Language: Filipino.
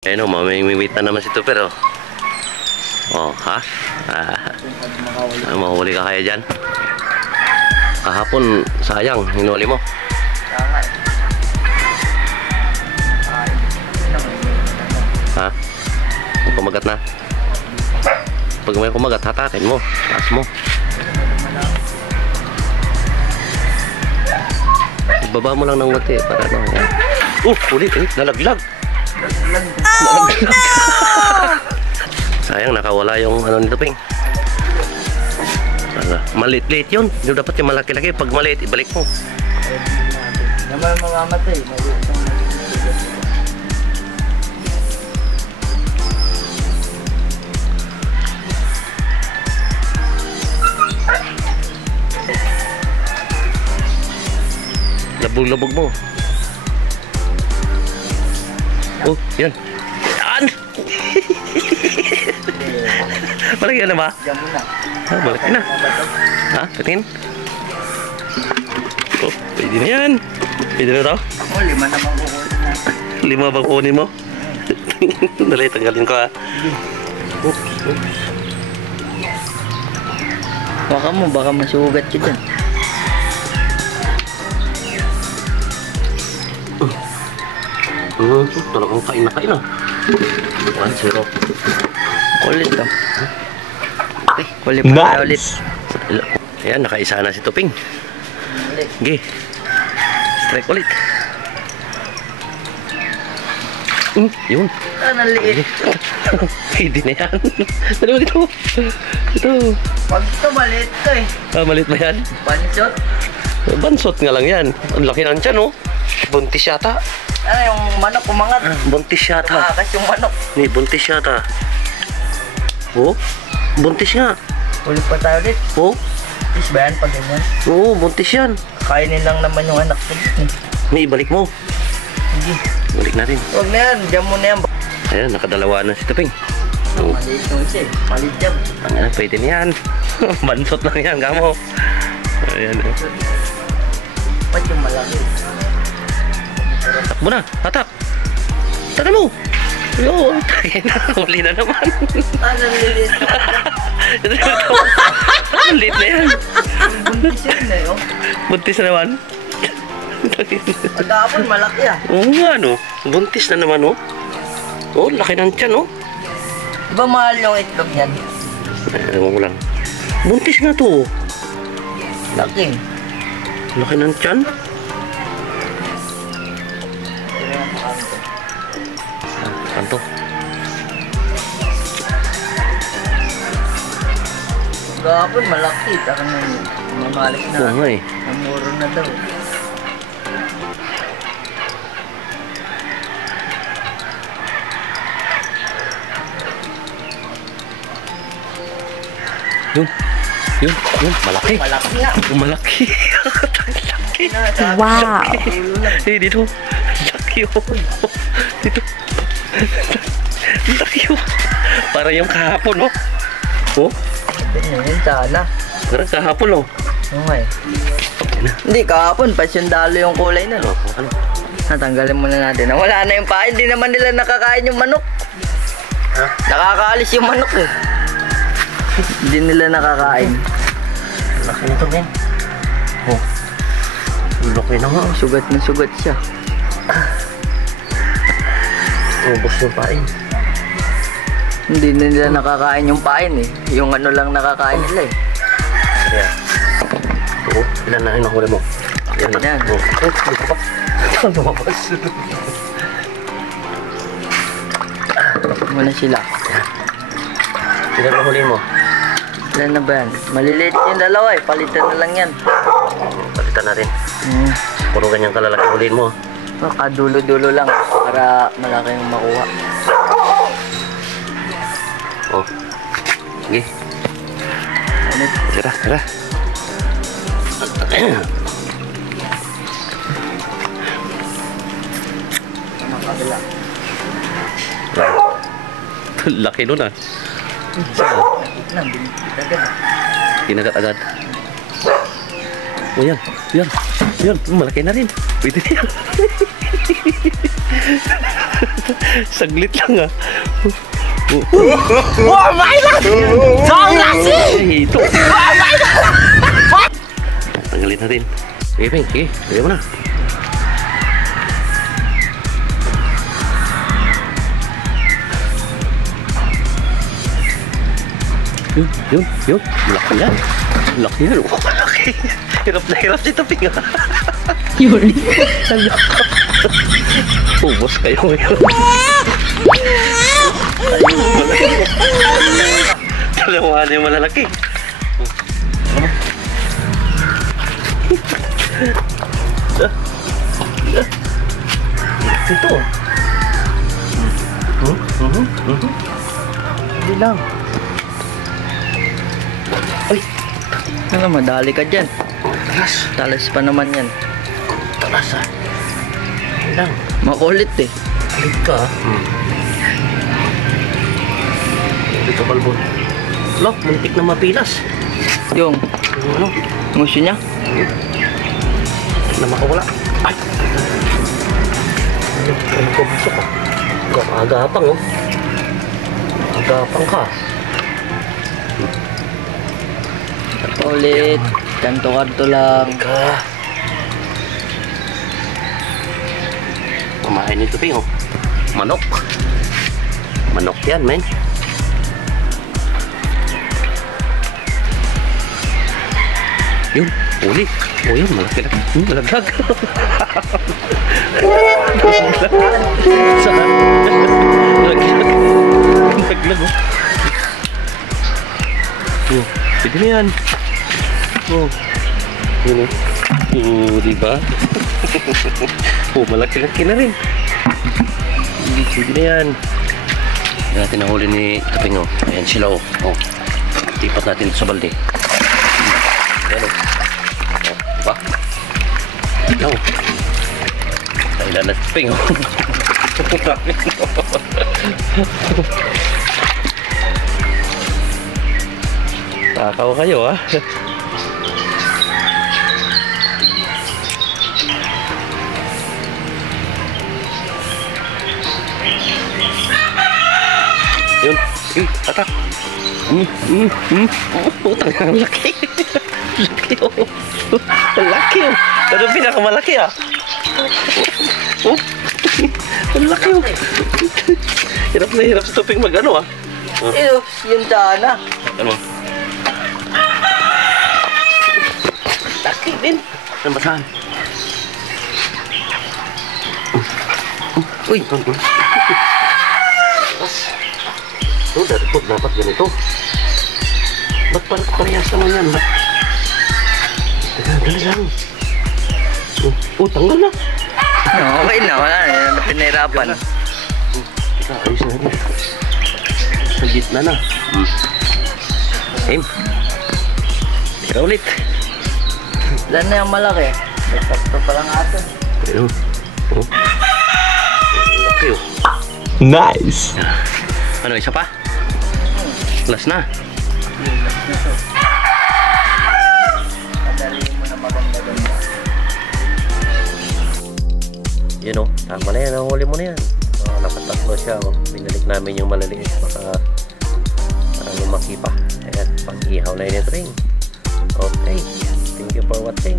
Ayun o, mamimimit na naman si Tupper o. Oh, ha? Mahuli ka kaya dyan? Kahapon, sayang, hinuli mo. Ha? Pag kumagat na? Pag may kumagat, hatakin mo. Taas mo. Ibaba mo lang ng mati para ano yan. Ulit, nalaglag. Oh, no! Sayang, nakawala yung ano nito, Ping. Maliit-liit yun. Yung dapat yung malaki-laki. Pag maliit, ibalik mo. Naman mamamatay. Labog-labog mo. Oh, yan. Yan! Malaki na ba? Diyan muna. Ha, malaki na. Ha, katingin. Oh, pwede na yan. Pwede na ito? Oh, 5 naman kukunin na. 5 bang kunin mo? Dali, tanggalin ko ha. Oops. Baka masugat ka dyan. Talagang kain na. 1-0. Kulit to. Okay. Kulit pa ulit. Ayan, nakaisa na si Tuping. Okay. Strike ulit. Yun. Naliit. Pwede na yan. Dali mo dito. Dito. Pag ito, maliit to eh. Malit ba yan? Pansot. Bansot nga lang yan. Ang laki ng tiyan, oh. Buntis yata. Ano yung manok umangat? Buntis yata. Tumakas yung manok. Ni buntis yata. Oh, buntis nga. Ulit pa tayo ulit. Oh, Is ba yan pag ganyan? oo, buntis yan. Kainin lang naman yung anak ko. May ibalik mo. Hindi. Balik natin. Huwag na yan. Diyan mo na yan. Ayan, nakadalawa na si Tuping. Oh, Maliit yung isa eh. Maliit yan. ang pwede niyan. Bansot lang yan, kamo. Ayan. Ba't yung malaki? Takbo na, hatak. Tara mo. Yun, tayo na. Huli na naman. Naliliit. Ang liit na yan. Buntis yun eh. Oh. Buntis na naman. Pagkapon malaki ah. Oo nga, no. Buntis na naman, oh. Oh, laki ng tiyan, oh. Diba mahal yung itlog yan? Ewan ko lang. Buntis nga to. Laki. Laki ng tiyan. Kanto. Pagkapon malaki. Taka na mamalik na. Oo nga eh. Namuro na daw. Yun. Malaki. Malaki nga. Malaki. Laki. Wow. Eh, dito. Laki, oh. Dito. Laki, oh. Para yung kahapon, oh. Oh. Yun sana. Parang kahapon, oh. Okay. Okay na. Hindi, kahapon. Pasyondalo yung kulay na. Oh, ano? Natanggalin muna natin. Wala na yung pain. Hindi naman nila nakakain yung manok. Ha? Nakakaalis yung manok eh. Hindi nila nakakain. Laki nito, Ben. Oh. Laki na nga. Sugat na sugat siya. Ubos yung pain. Hindi na nila nakakain yung pain eh. Yung ano lang nakakain nila eh. Ayan. Oo. Ilan na yung nahuli mo? Ayan na. Ayan. Oh. Oh, lumabas. Muna sila. Ilan na huli mo? Ilan na ba yan? Maliliit yung dalawa eh. Palitan na lang yan. Palitan natin. Puro ganyang kalalaki huliin mo. Kadulo-dulo lang para malaki yung makuha. Oh. Sige. Tira. Ang kabila. Laki nun ah. Kinagat-agad. Oh yan. Malaki na rin. Pwede na yan. Saglit lang ah. Oh my God! Saan kasi? Ito. Tanggalin natin. Sige, Peng. Sige. Lagyan mo na. Yun. Laki yan. Laki yan. Laki. Hirap na hirap si Tuping ah. Yun. Ubos kayo ngayon. Dalawa na yung malalaki. Ito. Hindi lang. Ay, Ano, madali ka dyan. talas. Talas pa naman yan. Talas ah. Hindi lang. Makulit eh. Alit ka ah. Ito kalbon. Look, muntik na mapilas. Yung Yung ano, nguso niya. na makawala. Ay! Ano pumasok ah? Agapang oh. Agapang ka. Ulit. Kanto-kanto lang. Ka. Mamahay nito Ping oh. Manok. Manok yan men. Yun, uli. Oh yun, malaki na. Malaglag. Saan? Malaglag. Malaglag oh. Oh, pwede na yan. Oh. Yun oh. Oh, diba? Oh, malaki-laki na rin. Pwede na yan. Yan natin nahuli ni Tuping oh. Ayan sila oh. Oh. Tipat natin sa balde. Ayan oh. Oh, diba? Ayan oh. Kailan na Tuping oh. Takaw kayo ah. Yun. Atak. Putang ang laki. Laki oh. Laki oh. Pero pinakamalaki ah. Oh. Ang laki oh. Hirap na hirap sa Tuping mag ano ah. Ew, yung dana. Ano? Laki din. Ang basahan. Uy. Ito, dapat ganito. Ba't parehas naman yan? Ba't? Dali lang. Oh, tanggal na. Okay na, wala na. Pinahirapan. Ika, ayos na rin. Sa gitna na. Same. Tira ulit. Ilan na yung malaki? Tatlo pa lang atin. Pero, oh. Laki oh. Nice! Ano, isa pa? Last na. Madali mo na maganda-ganda. Yun o, tama na yan, nahuli mo na yan. Nakatatlo siya o. Binalik namin yung malaliit. Baka lumaki pa. Ayan, pang-ihaw na yun ito rin. Okay, thank you for watching.